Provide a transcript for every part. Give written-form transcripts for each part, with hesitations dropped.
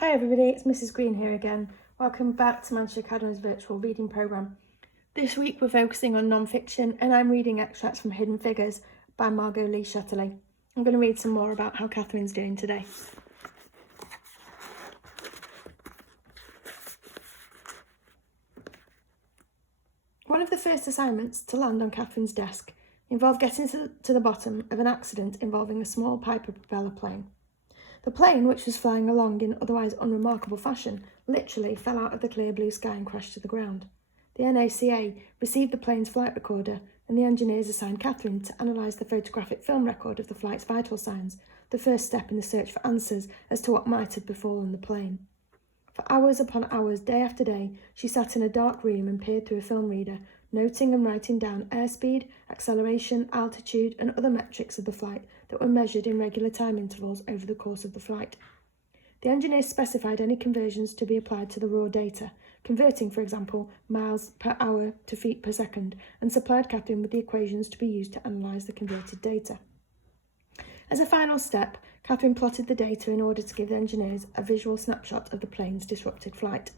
Hi everybody, it's Mrs Green here again. Welcome back to Manchester Academy's virtual reading programme. This week we're focusing on non-fiction and I'm reading extracts from Hidden Figures by Margot Shetterly. I'm going to read some more about how Catherine's doing today. One of the first assignments to land on Catherine's desk involved getting to the bottom of an accident involving a small Piper propeller plane. The plane, which was flying along in otherwise unremarkable fashion, literally fell out of the clear blue sky and crashed to the ground. The NACA received the plane's flight recorder, and the engineers assigned Catherine to analyse the photographic film record of the flight's vital signs, the first step in the search for answers as to what might have befallen the plane. For hours upon hours, day after day, she sat in a dark room and peered through a film reader, noting and writing down airspeed, acceleration, altitude, and other metrics of the flight that were measured in regular time intervals over the course of the flight. The engineers specified any conversions to be applied to the raw data, converting, for example, miles per hour to feet per second, and supplied Catherine with the equations to be used to analyse the converted data. As a final step, Catherine plotted the data in order to give the engineers a visual snapshot of the plane's disrupted flight.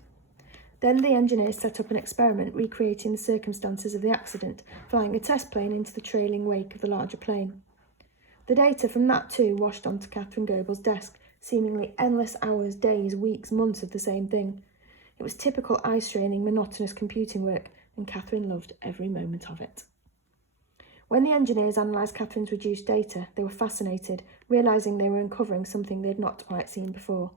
Then the engineers set up an experiment recreating the circumstances of the accident, flying a test plane into the trailing wake of the larger plane. The data from that too washed onto Catherine Goebel's desk, seemingly endless hours, days, weeks, months of the same thing. It was typical eye-straining, monotonous computing work, and Catherine loved every moment of it. When the engineers analysed Catherine's reduced data, they were fascinated, realising they were uncovering something they had not quite seen before.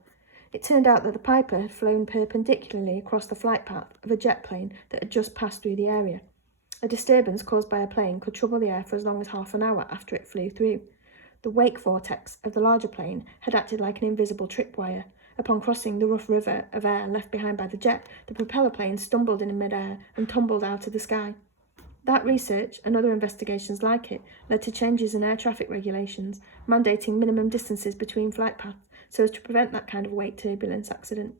It turned out that the Piper had flown perpendicularly across the flight path of a jet plane that had just passed through the area. A disturbance caused by a plane could trouble the air for as long as half an hour after it flew through. The wake vortex of the larger plane had acted like an invisible tripwire. Upon crossing the rough river of air left behind by the jet, the propeller plane stumbled in mid-air and tumbled out of the sky. That research, and other investigations like it, led to changes in air traffic regulations, mandating minimum distances between flight paths so as to prevent that kind of wake turbulence accident.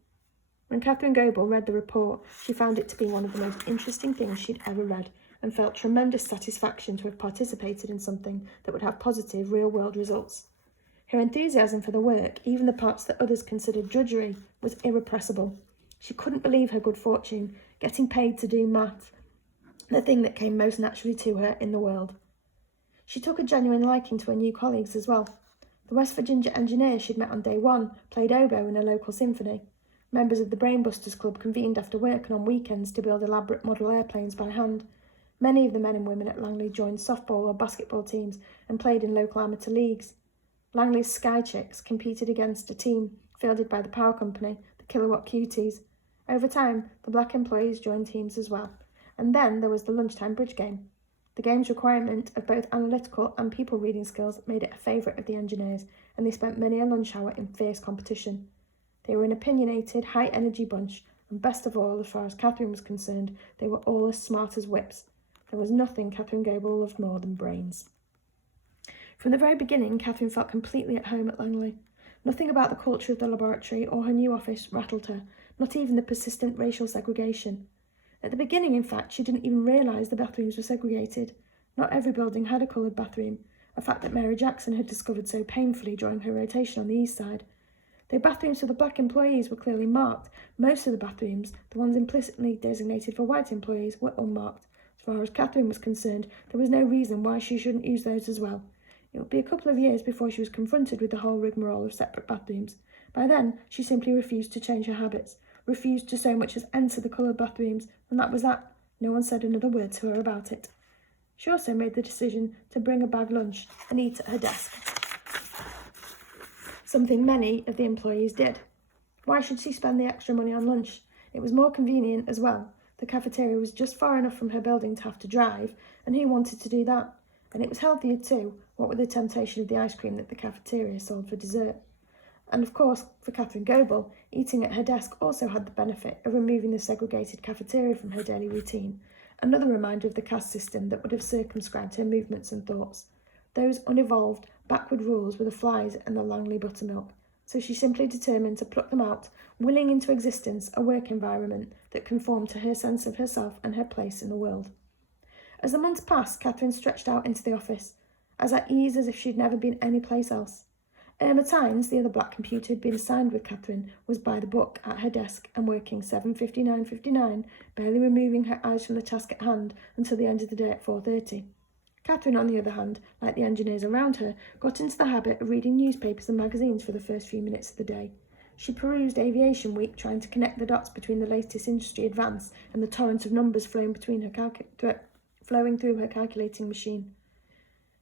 When Catherine Goebel read the report, she found it to be one of the most interesting things she'd ever read, and felt tremendous satisfaction to have participated in something that would have positive, real-world results. Her enthusiasm for the work, even the parts that others considered drudgery, was irrepressible. She couldn't believe her good fortune, getting paid to do math, the thing that came most naturally to her in the world. She took a genuine liking to her new colleagues as well. The West Virginia engineers she'd met on day one played oboe in a local symphony. Members of the Brainbusters Club convened after work and on weekends to build elaborate model airplanes by hand. Many of the men and women at Langley joined softball or basketball teams and played in local amateur leagues. Langley's Sky Chicks competed against a team fielded by the power company, the Kilowatt Cuties. Over time, the black employees joined teams as well. And then there was the lunchtime bridge game. The game's requirement of both analytical and people reading skills made it a favourite of the engineers, and they spent many a lunch hour in fierce competition. They were an opinionated, high-energy bunch, and best of all, as far as Catherine was concerned, they were all as smart as whips. There was nothing Catherine Goebel loved more than brains. From the very beginning, Catherine felt completely at home at Langley. Nothing about the culture of the laboratory or her new office rattled her, not even the persistent racial segregation. At the beginning, in fact, she didn't even realise the bathrooms were segregated. Not every building had a coloured bathroom, a fact that Mary Jackson had discovered so painfully during her rotation on the east side. Though bathrooms for the black employees were clearly marked, most of the bathrooms, the ones implicitly designated for white employees, were unmarked. As far as Catherine was concerned, there was no reason why she shouldn't use those as well. It would be a couple of years before she was confronted with the whole rigmarole of separate bathrooms. By then, she simply refused to change her habits, refused to so much as enter the coloured bathrooms, and that was that. No one said another word to her about it. She also made the decision to bring a bag lunch and eat at her desk, something many of the employees did. Why should she spend the extra money on lunch? It was more convenient as well. The cafeteria was just far enough from her building to have to drive, and who wanted to do that? And it was healthier too, what with the temptation of the ice cream that the cafeteria sold for dessert. And of course, for Catherine Goebel, eating at her desk also had the benefit of removing the segregated cafeteria from her daily routine, another reminder of the caste system that would have circumscribed her movements and thoughts. Those unevolved, backward rules were the flies and the Langley buttermilk, so she simply determined to pluck them out, willing into existence a work environment that conformed to her sense of herself and her place in the world. As the months passed, Catherine stretched out into the office, as at ease as if she'd never been any place else. Irma Tynes, the other black computer who'd been assigned with Catherine, was by the book at her desk and working 7:59:59, barely removing her eyes from the task at hand until the end of the day at 4:30. Catherine, on the other hand, like the engineers around her, got into the habit of reading newspapers and magazines for the first few minutes of the day. She perused Aviation Week, trying to connect the dots between the latest industry advance and the torrent of numbers flowing through her calculating machine.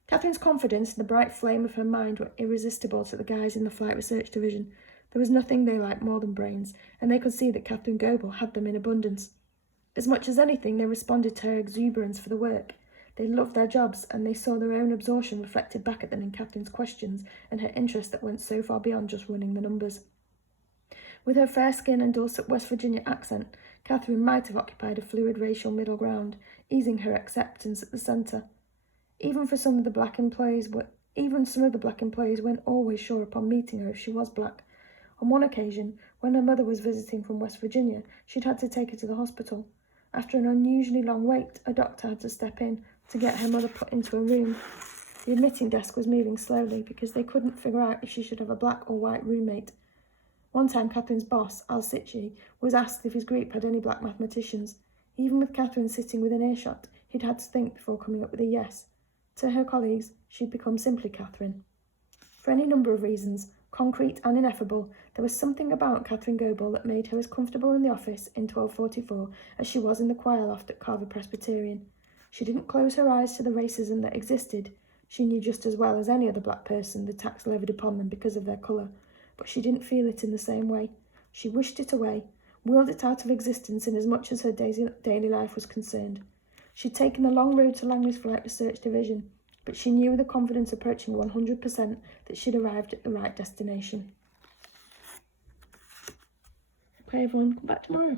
Catherine's confidence and the bright flame of her mind were irresistible to the guys in the Flight Research Division. There was nothing they liked more than brains, and they could see that Catherine Goebel had them in abundance. As much as anything, they responded to her exuberance for the work. They loved their jobs, and they saw their own absorption reflected back at them in Catherine's questions and her interest that went so far beyond just running the numbers. With her fair skin and dulcet West Virginia accent, Catherine might have occupied a fluid racial middle ground, easing her acceptance at the centre. Even some of the black employees weren't always sure upon meeting her if she was black. On one occasion, when her mother was visiting from West Virginia, she'd had to take her to the hospital. After an unusually long wait, a doctor had to step in to get her mother put into a room. The admitting desk was moving slowly because they couldn't figure out if she should have a black or white roommate. One time, Catherine's boss, Al Sitchi, was asked if his group had any black mathematicians. Even with Catherine sitting within earshot, he'd had to think before coming up with a yes. To her colleagues, she'd become simply Catherine. For any number of reasons, concrete and ineffable, there was something about Catherine Goebel that made her as comfortable in the office in 1244 as she was in the choir loft at Carver Presbyterian. She didn't close her eyes to the racism that existed. She knew just as well as any other black person the tax levied upon them because of their colour, but she didn't feel it in the same way. She wished it away, willed it out of existence in as much as her daily life was concerned. She'd taken the long road to Langley's Flight Research Division, but she knew with a confidence approaching 100% that she'd arrived at the right destination. Okay, everyone, come back tomorrow.